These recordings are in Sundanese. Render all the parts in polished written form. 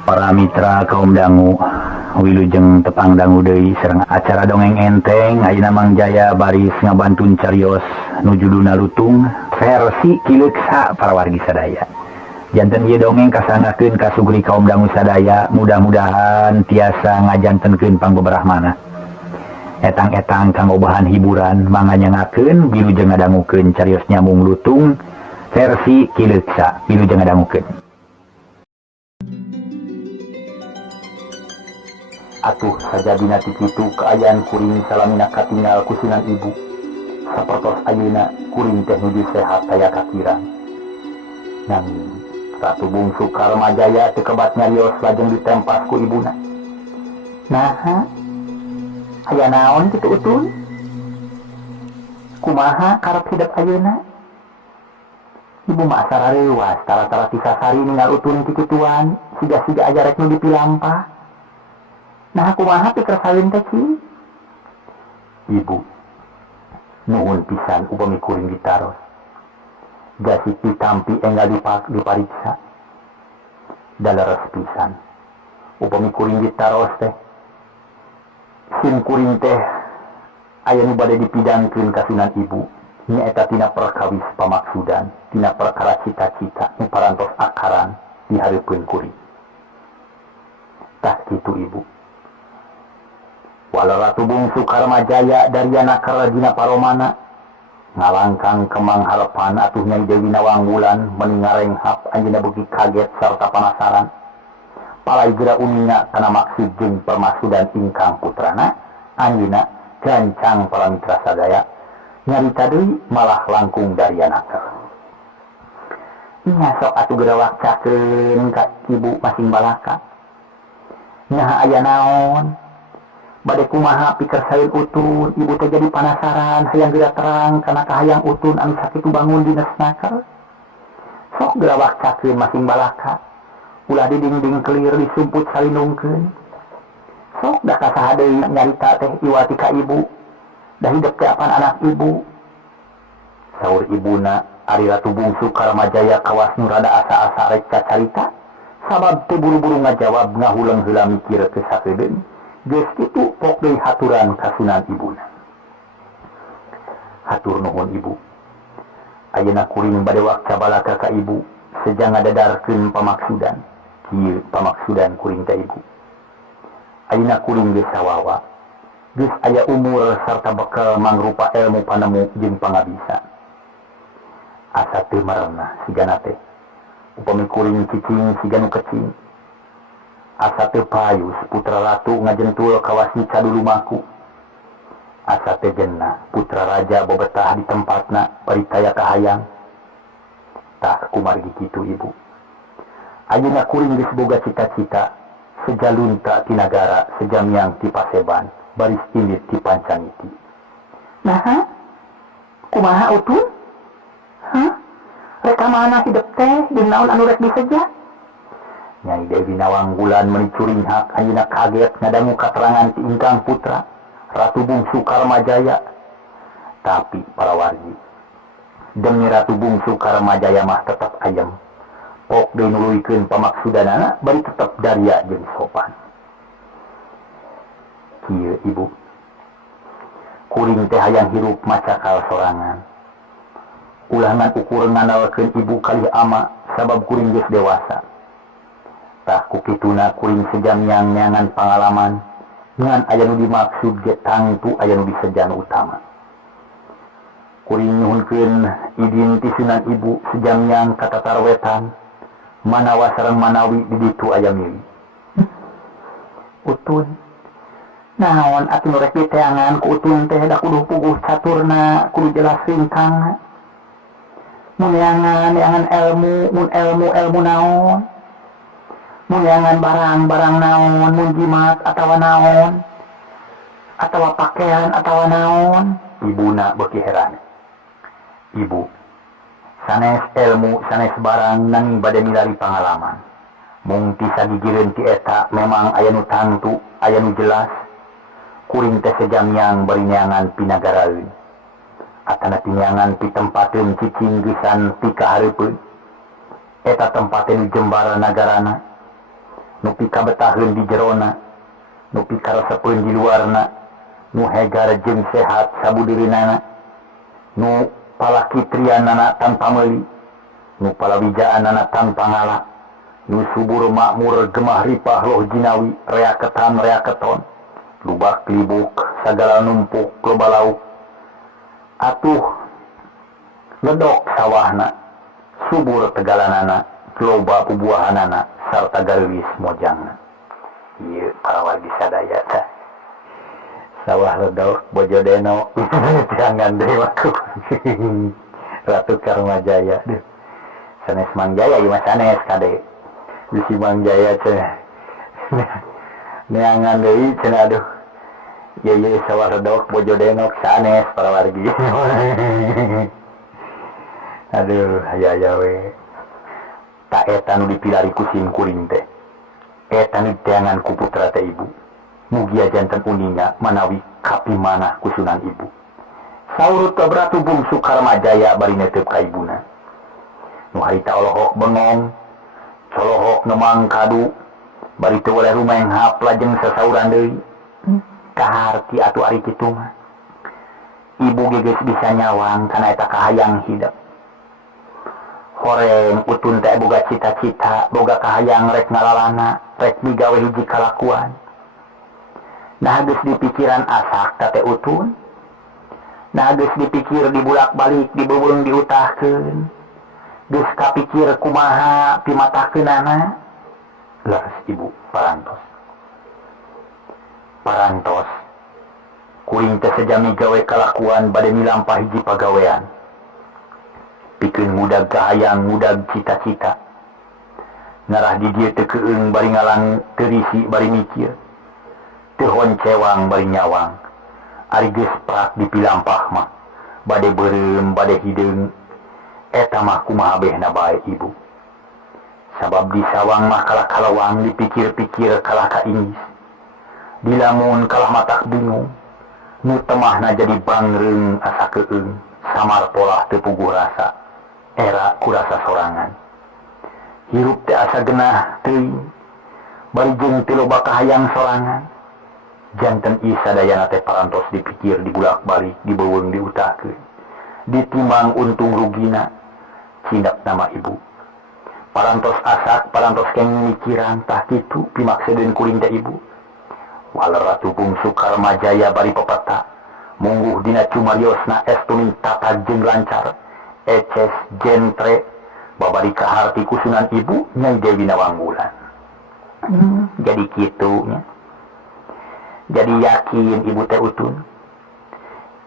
Para mitra kaum dangu Wilujeng tepang dangu deui sareng acara dongeng enteng ayeuna Mang Jaya baris ngabantun carios nujuduna lutung versi Kileksa para wargi sadaya. Janten ieu dongeng kasangakeun ka sugri kaum dangu sadaya, mudah-mudahan tiasa ngajantenkeun pangbeberahmana. Etang-etang kanggo bahan hiburan mangga nyangakeun wilujeng ngadangukeun carios nyamung lutung versi Kileksa. Wilujeng ngadangukeun. Atuh sajadina ti kitu kaayaan kuring salamina katinggal ku Sunan Ibu. Sapertos ayeuna kuring teh nuju sehat aya kakiran. Nanging Ratu Bungsu Karmajaya teu kebat nyarios lajeng ditempas ku ibuna. Naha? Aya naon kitu Utun? Kumaha karep hidup ayeuna? Ibu mah asal reuwas tara-tara ti sasari ninggal Utun ti kituan, siga-siga aya rek nu dipilampah. Nah kumaha pikir sawin teh Ci? Ibu nuhun pisan upami kuring ditaros. Gasik ditampi enggal dipariksa. Daleres pisan upami kuring ditaros teh. Sim kuring teh aya nu bade dipidangkeun ka Sunan Ibu. Nyaeta tina perkawis pamaksudan, tina perkara cita-cita nu parantos akaran dihareupeun kuring. Tah kitu Ibu. Walau Ratu Bungsu Karmajaya dari anak Karajina Paromana ngalangkang kemang harapan atuh Nyai Dewi Nawangwulan meningarenghap anjeunna beuki kaget sarta panasaran. Palai geura uninga kana maksud jeung permaksudan ingkang putrana anjeunna gancang para mitra sadaya nyarita deui malah langkung dari anak. Nya sok atuh geura wakcakeun ka Ibu masing balaka. Nyaha aya naon? Bade kumaha pikir saeun Utun, Ibu teh jadi panasaran hayang geura terang kana kahayang Utun anu sakitu bangun dina snaker. Sok geura wakcakeun masing balaka. Ulah diding-ding kelir disumput salinungkeun. Sok da kasaha deui nyarita teh iwati ka Ibu. Da hideuk teh apan anak Ibu. Saur ibuna ari Ratu Bungsu Karmajaya kawas nu rada asa-asa rek cacarita. Sabab teu buru-buru ngajawab ngahuleung heula mikir ke sakedeung. Geus kitu pok deui haturan ka Sunan Ibuna. Hatur nuhun Ibu. Ayeuna kuring bade wakca balaka ka Ibu sejang ngadadarkeun pamaksudan. Kieu pamaksudan kuring ka Ibu. Ayeuna kuring geus sawawa. Geus aya umur sarta bekal mangrupa ilmu panemu jeung pangabisa. Asa teu marena sigana teh. Upami kuring cicing siga nu kecing. Asa teu payus putra ratu ngajentul kawas nica dulu maku. Asa teu jenna putra raja bobetah di tempatna paritaya kahayang. Tah kumargi kitu Ibu. Ayeuna kuring geus boga cita-cita sejalunta ti nagara sejamiang ti Paseban baris indit ti Pancaniti. Naha? Kumaha Utun? Hah? Reka mana hidup teh jeung naon anu rek diseja? Nyai Dewi Nawangwulan menicuring hak ayeuna kaget ngadangu katerangan ti ingkang putra Ratu Bungsu Karmajaya. Tapi para wargi, demi Ratu Bungsu Karmajaya mah tetep ayem. Pok deui nuluykeun pamaksudanana bari tetep daria jeung sopan. Kieu Ibu. Kuring teh hayang hirup macakal sorangan. Ulangan ukur ngandalkeun Ibu kalih ama sabab kuring geus dewasa. Tah kukituna kuring sejamiang nyangan pangalaman ngan aya nu dimaksud ge tangtu aya nu disejan utama. Kuring nyuhunkeun idin ti Sunan Ibu sejamiang katatarwetan manawa sareng manawi di ditu aya mili. Utun naon atuh nu rek diteangan ku Utun teh da kudu puguh caturna kudu jelas ringkang. Mun yangan ilmu mun ilmu naon? Munyangan barang-barang naon, mun jimat atawa naon, atawa pakaian atawa naon. Ibuna beuki heran. Ibu, sanes ilmu, sanes barang nanging bade milari pangalaman. Mung ti sagigireun ti eta memang aya nu tangtu, aya nu jelas. Kuring teh sejamiang bari neangan pinagaraeun. Atana pinyangan pi tempateun cicing gesan pi kahareupeun. Eta tempateun jembara nagarana. nu pikabetaheun di jerona, nu pikaresepeun di luarna, nu hegar jeung sehat sabudeurina, nu palakitrianana tanpa meuli, nu palawijaanana tanpa ngala, nu subur makmur gemah ripah loh jinawi reaketan reaketon, lubak libuk sagala numpuk loba lauk, atuh ledok sawahna, subur tegalanana, loba pubuahanana, sarta gareulis mojangna. Ieu para wargi sadaya teh. Sawah ledok bojo deno jangan deui waku. Ratu Karmajaya deh. Sanes Mangjaya ieu mah sanes kade. Bisi Mangjaya teh. Neangan deui cenah aduh. Ya sawah ledok bojo denok sanes para wargi. Aduh aya we. Tak eta nu dipilari kusim kuring teh. Eta nu teangan ku putra teh ibu. Mugia janten uninya manawi kapimana kusunan ibu. Saurut Bratu Bungsu Karmajaya bari netep ka ibuna. Nu harita olohok bengong, colohok nemang kadu, bari teu oleh rumeng hapla jeung sasauran deui. Kaharti atuh ari kitu mah. Ibu geus bisa nyawang kana eta kahayang hidup. Horeng utun teh boga cita-cita, boga kahayang rek ngalalana, rek migawe hiji kalakuan. Nah geus dipikiran asak teh utun. Nah geus dipikir dibulak-balik, dibeubeung diutahkeun. Geus kapikir kumaha pimatahkeunana. Leres ibu parantos. Parantos. Kuring teh sejami gawe kalakuan bade milampah hiji pagawean. Pikeun ngudag kahayang, ngudag cita-cita. Ngarah di dieu teu keueung bari ngalang terisi bari mikir. Teu honcewang bari nyawang. Ari geus prak dipilampah mah bade beureum bade hideung. Eta mah kumaha behna bae ibu. Sabab di sawang mah kalah kalawang dipikir-pikir kalah kaingis. Dilamun kalah matak bingung. Nu temahna jadi bangreung asa keueung. Samar polah teu puguh rasa. Era kurasa sorangan. Hirup teh asa genah teuing. Bari jeung teu loba kahayang sorangan. Janten ieu sadayana teh parantos dipikir dibulak-balik, dibeuweung diutahkeun. Ditimbang untung rugina, cindak nama ibu. Parantos asak, parantos kenging mikiran tah kitu pimaksedeun kuring teh ibu. Waler Ratu Bungsu Karmajaya bari pepeta, mungguh dina cumariosna estuning tata jeung lancar, eces jentre, babari kaharti kusunan ibu Nyai Dewi Nawangwulan. Jadi kitu nya. Jadi yakin ibu teh utun.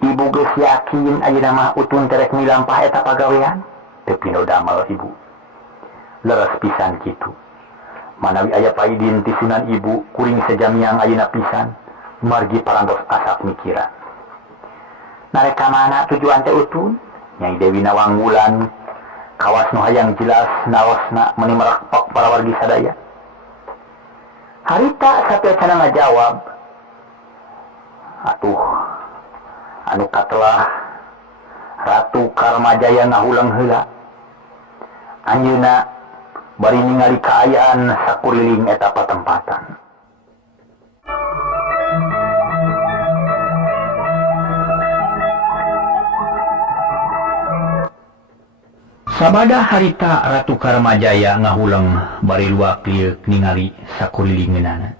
Ibu geus yakin ayeuna mah utun terek milampah eta pagawean. Teu pino damel ibu. Leres pisan kitu. Manawi aya paidin ti sunan ibu kuring sejamiang ayeuna pisan, margi parantos asak mikiran. Narek ka mana tujuan teh utun? Nyai Dewi Nawangwulan kawas nu hayang jelas naosna meuni merekpok para wargi sadaya. Harita sapeacana ngajawab. Atuh, anu katelah Ratu Karmajaya ngahulang heula. Anjeunna bari ningali kaayaan sakuriling eta patempatan. Sabada harita Ratu Karmajaya ngahulang bari luak lieu ningali sakurilingeunana.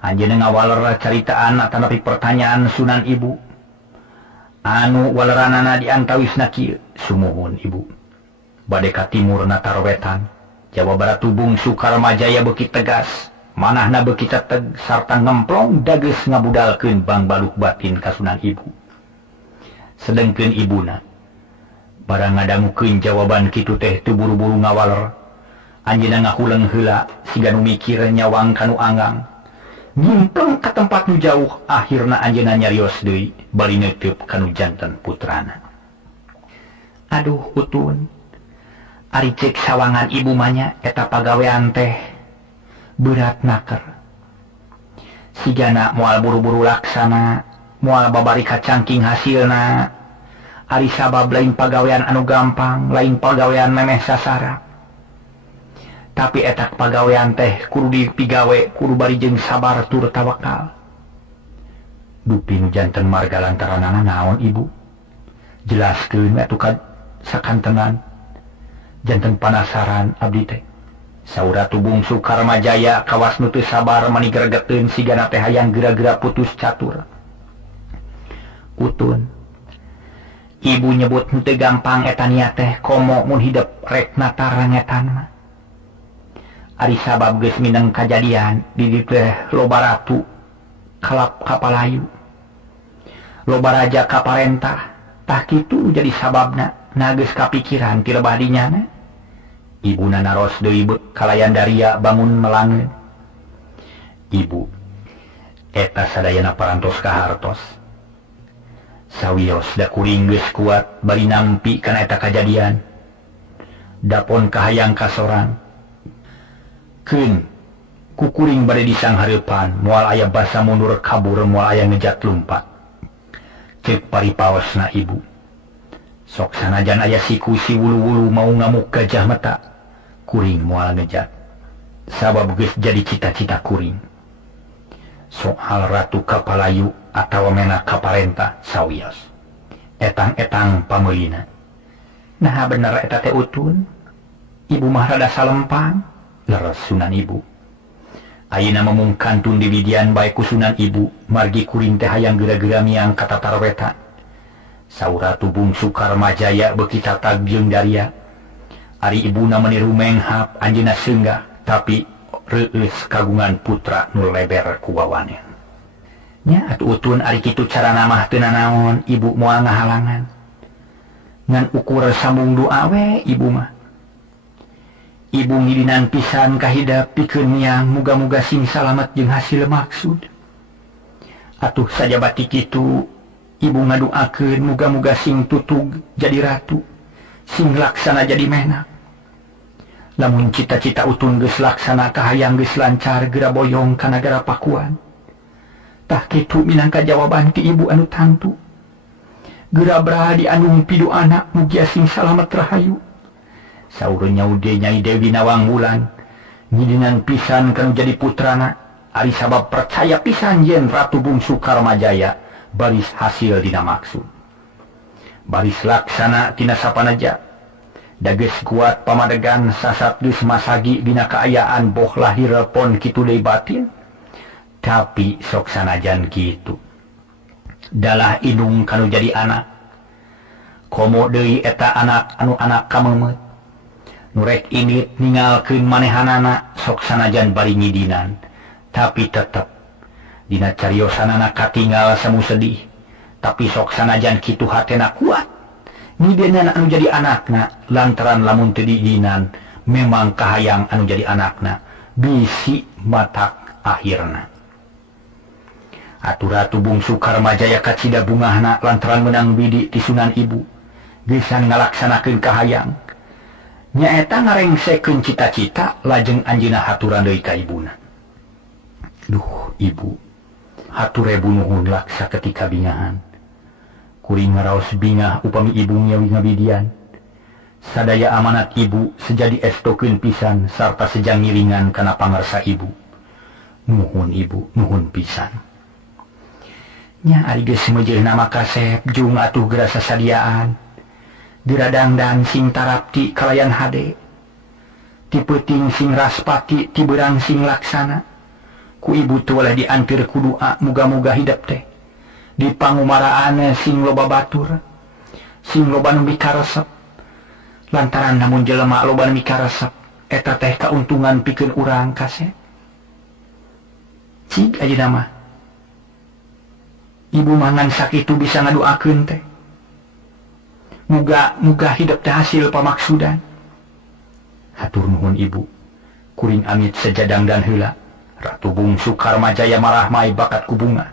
Anjeunna ngawaler caritaan atanapi pertanyaan sunan ibu. Anu waleranana diantawisna kieu, sumuhun ibu. Bade ka timurna tarowetan, jawab Ratu Bungsu Karmajaya beuki tegas, manahna beuki teteg sarta ngemplong dageus ngabudalkeun bang baluk batin ka sunan ibu. Sedengkeun ibuna barang ngadangukeun jawaban kitu teh teu buru-buru ngawaler. Anjeunna ngahuleung heula siga nu mikir nyawang kanu anggang. Ngimpeng ka tempat nu jauh, akhirna anjeunna nyarios deui bari neuteup kanu janten putrana. Aduh utun, ari cek sawangan ibu manya eta pagawean teh berat naker. Sigana moal buru-buru laksana, moal babari kacangking hasilna. Ari sabab lain pagawean anu gampang, lain pagawean memeh sasara. tapi etak pagawean teh kudu dipigawe kudu bari jeung sabar tur tawakal. Dupi nu janten marga lantaranana naon ibu? Jelaskeun atuh ka sakantenan. Janten panasaran abdi teh. Saur Ratu Bungsu Karmajaya kawas nu teu sabar mani gregeteun sigana teh hayang geura-geura putus catur. Utun. Ibu nyebut teu gampang eta nia teh komo mun hidup rek natar rangetan mah. Ari sabab geus mineng kajadian di dieu teh loba ratu kalap kapalayu. Loba raja kaparentah tah kitu jadi sababna na geus kapikiran ti lebah dinyana. Ibuna naros deui kalayan daria bangun melangeun. Ibu eta sadayana parantos ka hartos. Sawios da kuring geus kuat bari nampi kana eta kajadian. Dapon kahayang kasorang. Keun kukuring bade disanghareupan moal aya basa mundur kabur moal aya ngejat lumpat. Ceuk paripaosna ibu. Sok sanajan aya siku si wulu-wulu mau ngamuk gajah mata, kuring moal ngejat. Sabab geus jadi cita-cita kuring. Soal Ratu Kapalayu atawa mena kaparentah sawios. Etang-etang pameulina. Nah bener eta teh Utun. Ibu mah rada salempang, leres Sunan Ibu. Ayeuna memungkantun di widian bae ku Sunan Ibu, margi kuring teh hayang geura-geura miang ka Tatarweta. Saur Ratu Bungsu Karmajaya beuki tatag jeung daria. Ari ibuna meniru menghap anjeunna seunggah, tapi reueus kagungan putra nu leber ku wawane. Nya atuh Utun ari kitu carana mah teu nanaon, ibu moal ngahalangan. Ngan ukur sambung doa we ibu mah. Ibu ngidinan pisan kahidap pikeun miang muga-muga sing salamet jeung hasil maksud. Atuh sajabati kitu ibu ngadoakeun muga-muga sing tutug jadi ratu, sing laksana jadi menak. Lamun cita-cita Utun geus laksana kahayang geus lancar geura boyong ka nagara Pakuan. Tah kitu minangka jawaban ti ibu anu tantu. Geura beraha diandung pidu anak mugia sing salamet rahayu. Saur nyaude Nyai Dewi Nawangwulan ngidinan pisan kanu jadi putrana ari sabab percaya pisan yen Ratu Bungsu Karmajaya baris hasil dina maksud. Baris laksana tina sapanaja. Da geus kuat pamadegan sasat geus masagi dina kaayaan boh lahir pon kitu deui batin. Tapi sok sanajan kitu. Dalah indung kanu jadi anak. Komo deui eta anak anu anak kamemet. Nurek ini ningalkeun manehanana sok sanajan bari ngidinan, tapi tetep dina cariosanana katinggal semu sedih, tapi sok sanajan kitu hatena kuat. Ngidenan anu jadi anakna lantaran lamun teu diidinan memang kahayang anu jadi anakna bisi matak akhirna. Atuh Ratu Bungsu Karmajaya kacida bungahna lantaran menang bidi ti Sunan Ibu, geus ngalaksanakeun kahayang. Nyaeta ngarengsekeun cita-cita lajeng anjeunna haturan deui ka ibuna. Duh ibu, hatur ebu nuhun laksa ketika bingahan. Kuring ngaraos bingah upami ibu nyawi ngabidian. Sadaya amanat ibu sejadi estokeun pisan sarta sejang ngiringan kana pangarsa ibu. Nuhun ibu, nuhun pisan. Nya ari geus meujeuhna maka kasep jung atuh geura sasadiaan. Diradangdan sing tarapti kalayan hade, ti peuting sing raspati ti beurang sing laksana. Ku ibu teu oleh diantir ku doa muga-muga hidup teh di pangumaraan sing loba batur, sing loba nu mikaresep. Lantaran namun jelema loba nu mikaresep eta teh kauntungan pikeun urang kasep. Cik ajeuna mah ibu mangan sakitu bisa ngadoakeun teh. Muga hidup teh hasil pamaksudan. Hatur nuhun ibu. Kuring amit sejadang dan heula. Ratu Bungsu Karmajaya marah mai bakat ku bunga.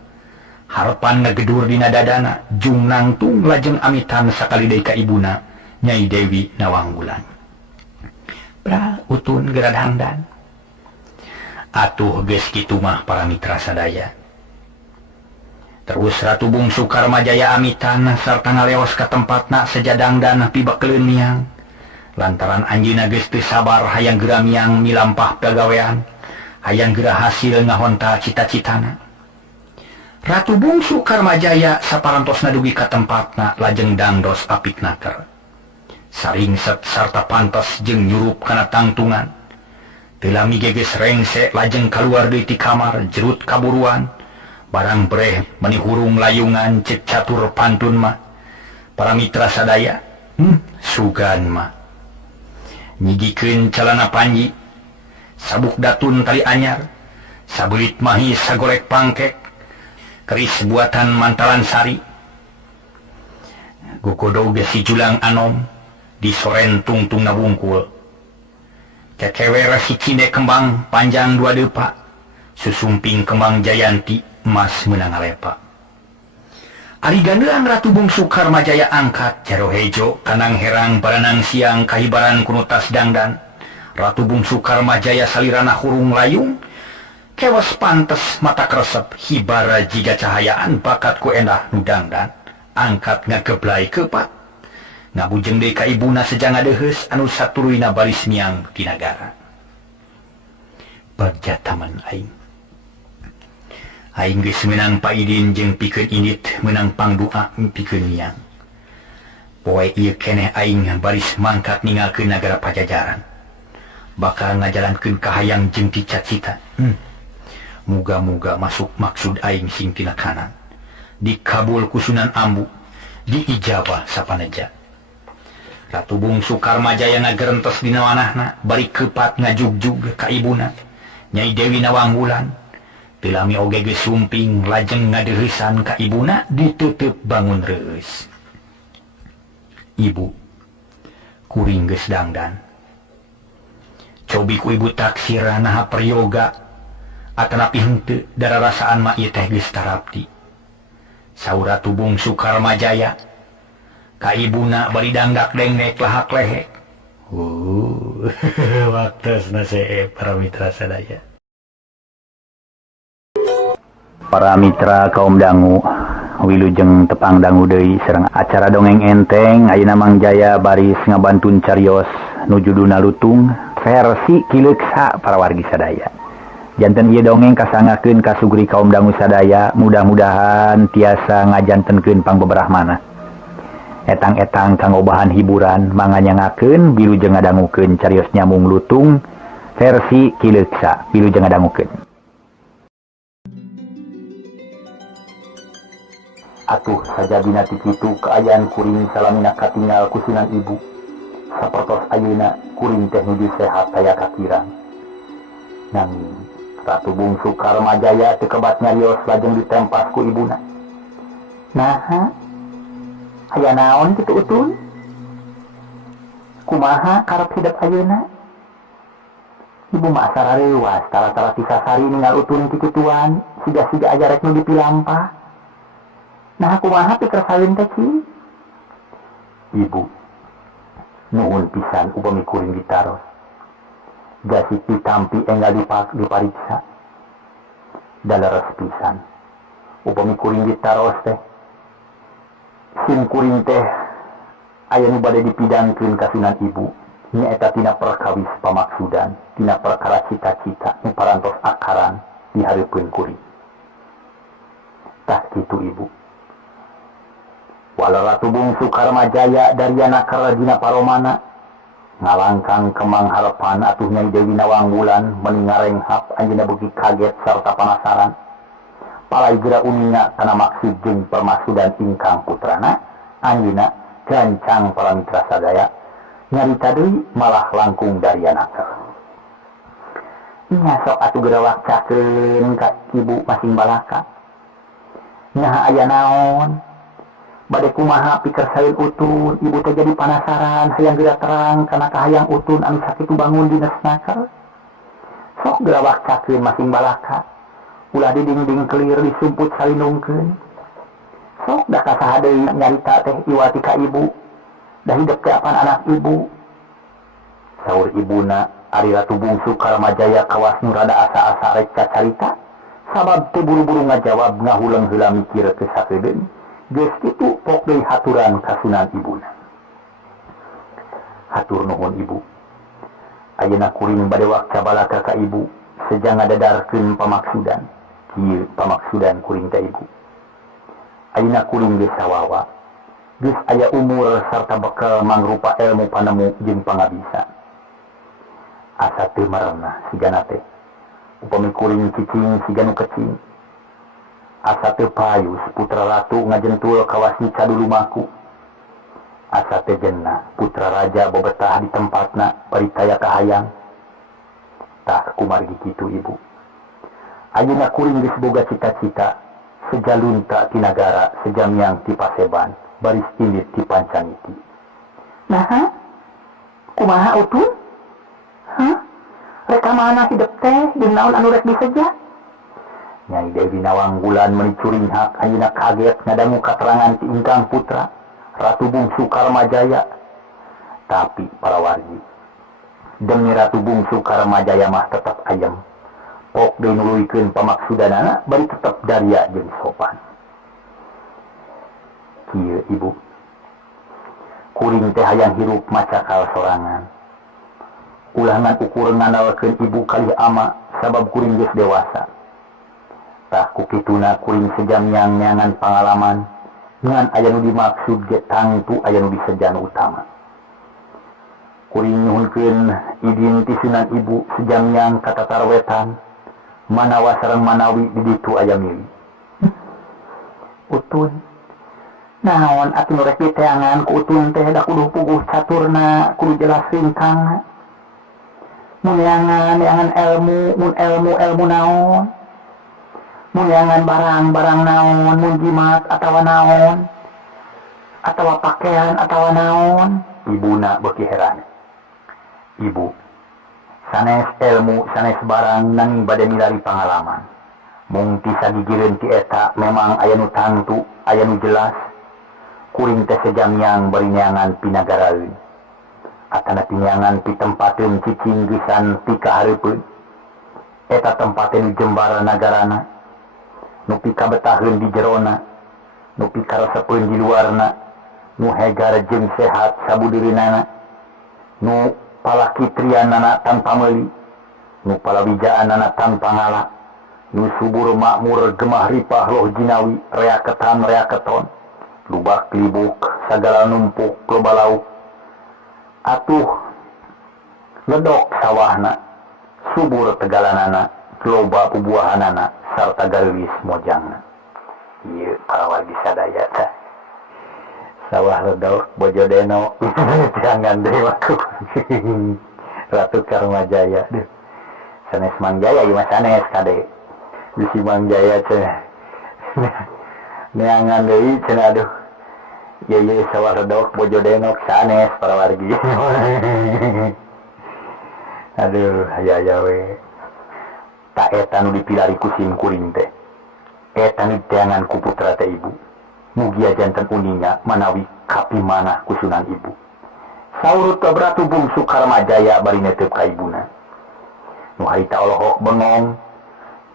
Harepan ngegedur dina dadana. Jung nangtung lajeng amitan sakali deui ka ibuna Nyai Dewi Nawangwulan. Bra Utun geura dangdan. Atuh geus kitu mah para mitra sadaya. Terus Ratu Bungsu Karmajaya amitan sarta ngaleos ka tempatna sejadang dan pibakleun miang. Lantaran anjeunna geus teu sabar hayang geura miang milampah pagawean, hayang geura hasil ngahonta cita-citana. Ratu Bungsu Karmajaya saparantosna dugi ka tempatna lajeng dangdos apikna keur. Saringset sarta pantes jeung nyurup kana tangtungan. Teu lami geus rengse lajeng kaluar deui ti kamar jerut kaburuan. Barang breh meni hurung layungan cek catur pantun mah. Para mitra sadaya, sugan mah. Nyigikeun calana panji, sabuk datun tali anyar, sabelit mahi sagorek pangkek, keris buatan mantalan sari. Gukodo ge si julang anom, di soren tungtungna bungkul. Cekewer si cinde kembang panjang 2 depa, susumping kembang jayanti emas menang alepa. Ari gandeang Ratu Bungsu Karmajaya angkat jaro hejo kanang herang baranang siang kahibaran kuno tas dangdan. Ratu Bungsu Karmajaya salirana hurung layung, kewas pantes mata kresep hibara jiga cahayaan bakat ku endah nu dangdan. Angkat ngageblai kepat, ngabujeng deui ka ibuna sejanga deheus anu satuluina baris miang ti nagara. Bagja taman aing. Aing geus meunang paidin jeung pikeun indit meunang pangdoa pikeun miang. Poe ieu keneh aing baris mangkat ninggalkeun nagara Pajajaran. Bakal ngajalankeun kahayang jeung ti cita-cita. Muga-muga masuk maksud aing sing tina kanan. Dikabul ku Sunan Ambu, diijabah sapaneja. Ratu Bungsu Karmajaya ngagerentes dina wanahna bari kepat ngajugjug ka ibuna. Nyai Dewi Nawangwulan teu lami oge geus sumping lajeng ngadeuheusan ka ibuna diteuteub bangun reus. Ibu, kuring geus dangdan. Cobi ku ibu taksir naha peryoga, atanapi henteu dararasaan mah ieu teh geus tarapti. Saur Ratu Bungsu Karmajaya, ka ibuna bari dangdak dengnek lahak lehek. Waktesna seep para mitra sadaya. Para mitra kaum dangu, wilujeng tepang dangu deui sareng acara dongeng enteng ayeuna mangjaya baris ngabantun carios nujuduna lutung versi kileuksa para wargi sadaya. Janten ieu dongeng kasangakeun ka sugri kaum dangu sadaya, mudah-mudahan tiasa ngajantenkeun pangbeberahmana. Etang-etang kanggo bahan hiburan manganyangakeun wilujeng ngadangukeun carios nyamung lutung versi kileuksa, wilujeng ngadangukeun. Atuh sajadina ti kitu kaayaan kuring salamina katinggal ku Sunan Ibu. Sapertos ayeuna kuring teh nuju sehat aya kakirang. Nanging Ratu Bungsu Karmajaya teu kebat nyarios lajeng ditempas ku ibuna. Naha? Aya naon kitu utun? Kumaha karep hidup ayeuna? Ibu mah asal reuwas tara-tara ti sasari ninggal utun kitu tuan, siga-siga aja rek nu dipilampah. Nah kumaha pikir salin teh ci? Ibu, nuhun pisan upami kuring ditaros. Gasik ditampi enggal dipariksa. Daleres pisan. Upami kuring ditaros teh. Sim kuring teh aya nu bade dipidangkeun ka Sunan Ibu. Nyaeta tina perkawis pamaksudan, tina perkara cita-cita nu parantos akaran dihareupeun kuring. Tah kitu Ibu. Walau Ratu Bungsu Karmajaya dari anak Karajina Paromana ngalangkang kemang harapan atuh Nyai Dewi Nawangwulan meningarenghap anjeunna beuki kaget sarta panasaran. Palai geura uninga kana maksud jeung permaksudan ingkang putrana anjeunna gancang para mitra sadaya nyarita deui malah langkung dari anak. Nya sok atuh geura wakcakeun ka ibu masing balaka. Nyaha aya naon? Bade kumaha pikir saeun utun, ibu teh jadi panasaran hayang geura terang kana kahayang utun anu sakitu bangun dina snaker. Sok geura wakcakeun masing balaka. Ulah diding-ding kelir disumput salinungkeun. Sok da kasaha deui nyarita teh iwati ka ibu. Da hidup teh apan anak ibu. Saur ibuna Ari Ratu Bungsu Karmajaya kawas nu rada asa-asa rek carita. Sabab teu buru-buru ngajawab ngahuleung heula mikir ke sakedeung. Geus kitu pok deui haturan ka Sunan Ibuna. hatur nuhun ibu. Ayeuna kuring bade wakca balaka ka ibu sejang ngadadarkeun pamaksudan. Kieu pamaksudan kuring ka ibu. Ayeuna kuring geus sawawa. Geus aya umur sarta bekal mangrupa ilmu panemu jeung pangabisa. Asa teu marana sigana teh. Upami kuring cicing siganu kecing. Asa teu payu putra ratu ngajentul kawasnika dulu maku. Asa teu jenna putra raja bobetah di tempatna paritaya kahayang. Tah kumargi kitu ibu. Ayeuna kuring geus boga cita-cita sejalunta ti nagara sejamiang ti Paseban baris indit ti Pancaniti. Naha? Kumaha utun? Hah? Reka mana hidup teh jeung naon anu rek diseja? Nyai Dewi Nawanggulan menicuring hak ayeuna kaget ngadangu katerangan ti ingkang putra Ratu Bungsu Karmajaya. Tapi para wargi, demi Ratu Bungsu Karmajaya mah tetap ayem. Pok deui nuluykeun pamaksudanana bari tetep daria jeung sopan. Kieu ibu. Kuring teh hayang hirup macakal sorangan. Ulangan ukur ngandalkeun ibu kalih ama sabab kuring geus dewasa. Tah kukituna kuring sejamiang neangan pangalaman ngan aya nu dimaksud ge tangtu aya nu disejan utama. Kuring nyuhunkeun idin ti sunan ibu sejamiang katatar wetan manawa sareng manawi di ditu aya mili. Utun naon atuh nu rek diteangan ku utun teh da kudu puguh caturna kudu jelas ringkang. Mun neangan ilmu naon? Mun neangan barang naon, mun jimat atawa naon? Atawa pakaian atawa naon? Ibuna beuki heran. Ibu, sanes ilmu, sanes barang nanging bade milari pangalaman. Mung ti sagigireun ti eta memang aya nu tangtu, aya nu jelas. Kuring teh sejamiang bari neangan pinagaraeun. Atana pinyangan pi tempateun cicing gesan pi kahareupeun. Eta tempateun jembara nagarana. Nu pi kabetaheun di jerona, nu pi karesepeun di luarna, nu hegar jeung sehat sabudeurina, nu palakitrianana tanpa meuli, nu palawijaanana tanpa ngala, nu subur makmur gemah ripah loh jinawi reaketan reaketon, lubak libuk sagala numpuk loba lauk. Atuh ledok sawahna, subur tegalanana, loba pubuahanana, sarta gareulis mojangna. Ieu para wargi sadaya teh. Sawah ledok bojo deno jangan deui waku. Ratu Karmajaya deh. Sanes Mangjaya ieu mah sanes kade. Bisi Mangjaya teh. Neangan deui cenah aduh. Ye sawah ledok bojo denok sanes para wargi. Aduh aya we. Tak eta nu dipilari kusim kuring teh. Eta nu diteangan ku putra teh ibu. Mugia janten uninya manawi kapimana ku sunan ibu. Saurut ka Ratu Bungsu Karmajaya bari netep ka ibuna. Nu harita olohok bengong,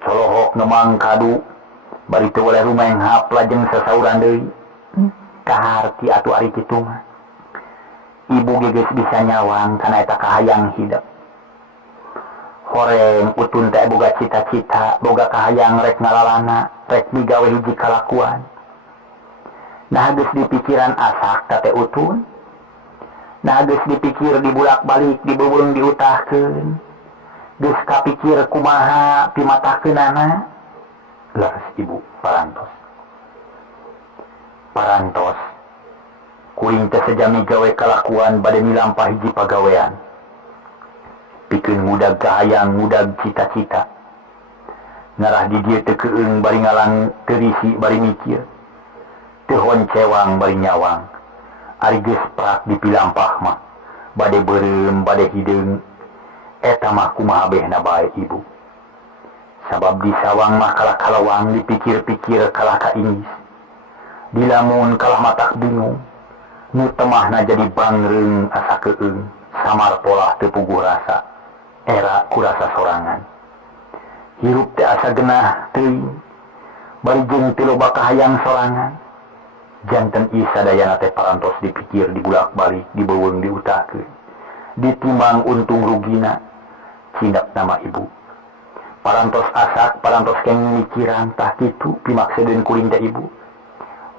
colohok ngemang kadu, bari teu oleh rumaeng hapla jeung sasauran deui. Kaharti atuh ari kitu mah. Ibu geus bisa nyawang kana eta kahayang hidup. Horeng utun teh boga cita-cita, boga kahayang rek ngalalana, rek migawe hiji kalakuan. Nah geus dipikiran asak teh utun. Nah geus dipikir dibulak-balik, dibeubeung diutahkeun. Geus kapikir kumaha pimatahkeunana. Leres ibu parantos. Parantos. Kuring teh sejami gawe kalakuan bade milampah hiji pagawean. Pikeun ngudag kahayang, ngudag cita-cita. Ngarah di dieu teu keueung bari ngalang terisi bari mikir. Teu honcewang bari nyawang. Ari geus prak dipilampah mah bade beureum bade hideung. Eta mah kumaha behna bae ibu. Sabab di sawang mah kalah kalawang dipikir-pikir kalah kaingis. Dilamun kalah matak bingung. Nu temahna jadi bangreung asa keueung. Samar polah teu puguh rasa. Era kurasa sorangan. Hirup teh asa genah teuing. Bari jeung teu loba kahayang sorangan. Janten ieu sadayana teh parantos dipikir dibulak-balik dibeuweung diutahkeun. ditimbang untung rugina cindak nama ibu. Parantos asak parantos keng mikiran tah kitu pimaksudkeun kuring teh ibu.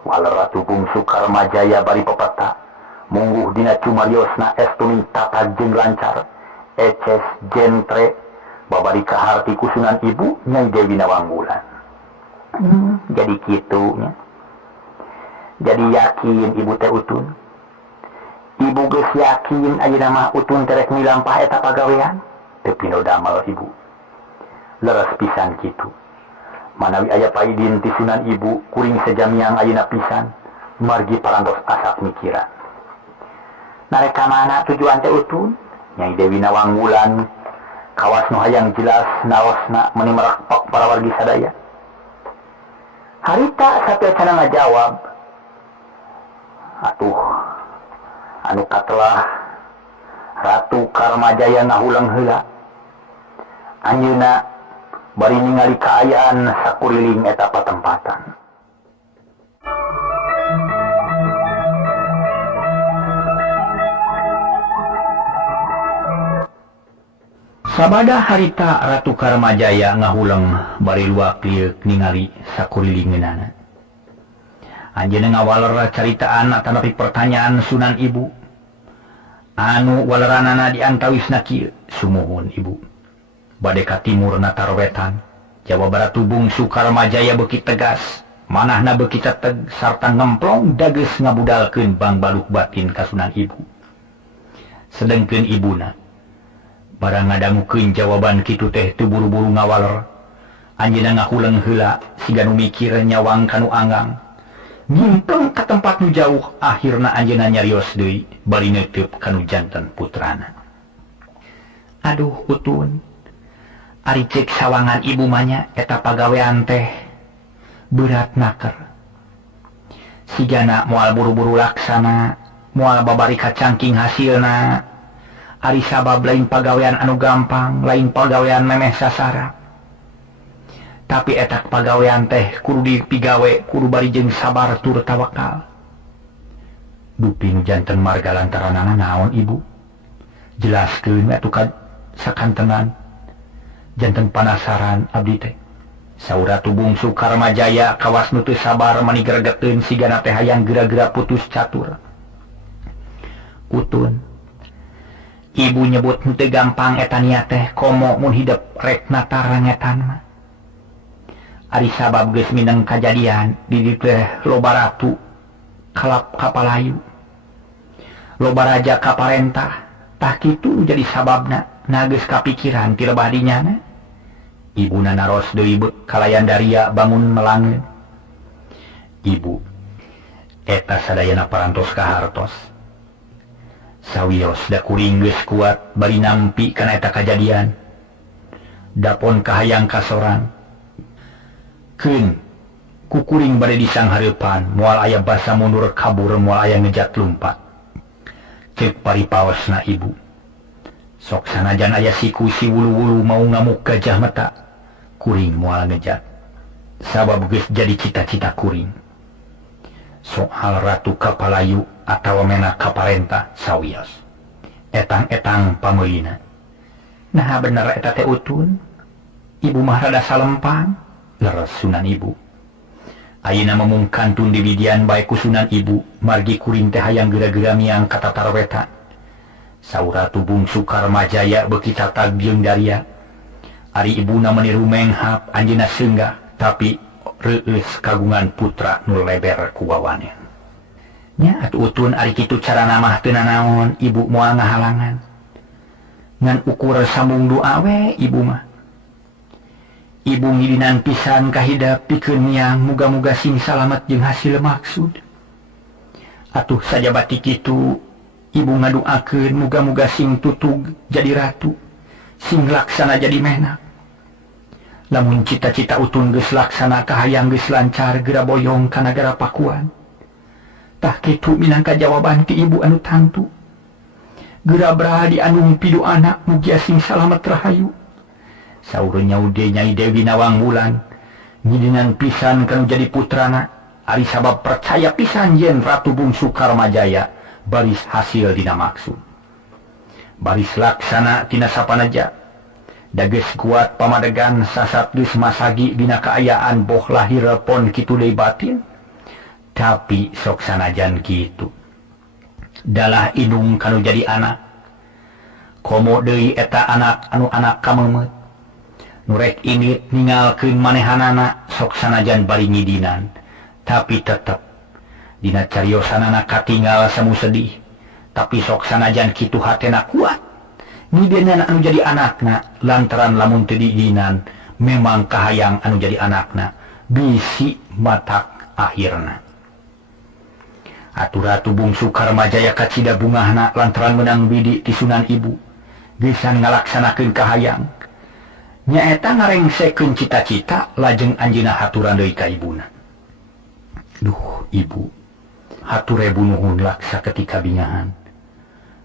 Waler ratu bungsu Karmajaya bari pepeta mungguh dina cumariosna estuni tata jeung lancar eces jentre babari kaharti kusunan ibu Nyai Dewi Nawangwulan. Jadi kitunya. Jadi yakin ibu teh utun. Ibu geus yakin ayeuna mah utun terek milampah eta pagawean teu pino damel ibu. Leres pisan kitu. Manawi aya paidin ti sunan ibu kuring sejamiang ayeuna pisan margi parantos asak mikiran. Nareka mana tujuan teh utun? Nyai Dewi Nawangwulan kawas nu hayang jelas naosna meuni merakpok para wargi sadaya. Harita sapiacan ngajawab, atuh anu katelah Ratu Karmajaya ngahulang heula. Anjeunna bari ningali kaayaan sakuriling eta patempatan. Sabada harita Ratu Karmajaya ngahulang bari luak lieu ningali sakurilingeunana. Anjeunna ngawaler caritaan atanapi pertanyaan Sunan Ibu. Anu waleranana diantawisna kieu, sumuhun Ibu. Bade ka timurna tarwetan, Jawa Barat bungsu Karmajaya beuki tegas, manahna beuki teteg sarta ngemplong dageus ngabudalkeun bang baluk batin ka Sunan Ibu. Sedengkeun ibuna barang ngadangukeun jawaban kitu teh teu buru-buru ngawaler. Anjeunna ngahuleung heula siga nu mikir nyawang kanu anggang. Ngimpeng ka tempat nu jauh, akhirna anjeunna nyarios deui bari neuteub kanu janten putrana. Aduh utun, ari cek sawangan ibu manya eta pagawean teh berat naker. Sigana moal buru-buru laksana, moal babari kacangking hasilna. Ari sabab lain pagawean anu gampang, lain pagawean memeh sasara. Tapi etak pagawean teh kudu dipigawe, kudu bari jeung sabar tur tawakal. Dupi nu janten marga lantaranana naon ibu? Jelaskeun atuh ka sakantenan. Janten panasaran abdi teh. Saur Ratu bungsu Karmajaya kawas nu teu sabar mani gregeteun sigana teh hayang geura-geura putus catur. Utun, ibu nyebut henteu gampang eta nia teh komo mun hidup rek natar ngetan mah. Ari sabab geus mineng kajadian di dieu teh loba ratu kalap kapalayu. Loba raja kaparentah, tah kitu jadi sababna na geus kapikiran ti lebah dinyana. Ibuna naros deui kalayan daria bangun melangeun. Ibu, eta sadayana parantos kahartos. Sawios da kuring geus kuat bari nampi kana eta kajadian. Dapon kahayang kasorang. Keun ku kuring bade disanghareupan moal aya basa mundur kabur moal aya ngejat lumpat. Ceuk paripaosna ibu. Sok sanajan aya siku si wulu-wulu mau ngamuk gajah mata, kuring moal ngejat. Sabab geus jadi cita-cita kuring. Soal Ratu Kapalayu atawa mena kaparentah sawios. Etang-etang pameulina. Nah bener eta teh utun. Ibu mah rada salempang, leres Sunan Ibu. Ayeuna memungkantun diwidian bae ku Sunan Ibu, margi kuring teh hayang geura-geura miang ka tatarwetan. Saur Ratu bungsu Karmajaya beuki tatag jeung daria. Ari ibuna meniru menghap anjeunna seunggah, tapi reueus kagungan putra nu leber ku wawane. Nya atuh utun ari kitu carana mah teu nanaon, ibu moal ngahalangan. Ngan ukur sambung doa we ibu mah. Ibu ngidinan pisan kahidap pikeun miang muga-muga sing salamet jeung hasil maksud. Atuh sajabati kitu ibu ngadoakeun muga-muga sing tutug jadi ratu, sing laksana jadi menak. Lamun cita-cita utun geus laksana kahayang geus lancar geura boyong ka nagara Pakuan. Tah kitu minangka jawaban ti ibu anu tantu. Geura beraha diandung pidu anak mugia sing salamet rahayu. Saur nyaude Nyai Dewi Nawangwulan ngidinan pisan kanu jadi putrana, ari sabab percaya pisan yen Ratu bungsu Karmajaya baris hasil dina maksud. baris laksana tina sapanaja dages kuat pamadegan sasat geus masagi dina kaayaan boh lahir pon kitu deui batin. Tapi sok sanajan kitu dalah indung kanu jadi anak komo deui eta anak anu anak kamemet nurek init ningalkeun manehanana sok sanajan bari ngidinan tapi tetep dina cariosanana katinggal semu sedih tapi sok sanajan kitu hatena kuat ngidenan anu jadi anakna lantaran lamun teu diidinan memang kahayang anu jadi anakna bisi matak akhirna. Atur-atu bungsu Karmajaya kacida bungahna lantaran menang bidik ti Sunan Ibu gesan ngalaksanakeun kahayang nyaeta ngarengsekeun cita-cita lajeng anjeunna haturan deui ka ibuna. Duh ibu, hatur ebu nuhun laksa ketika bingahan.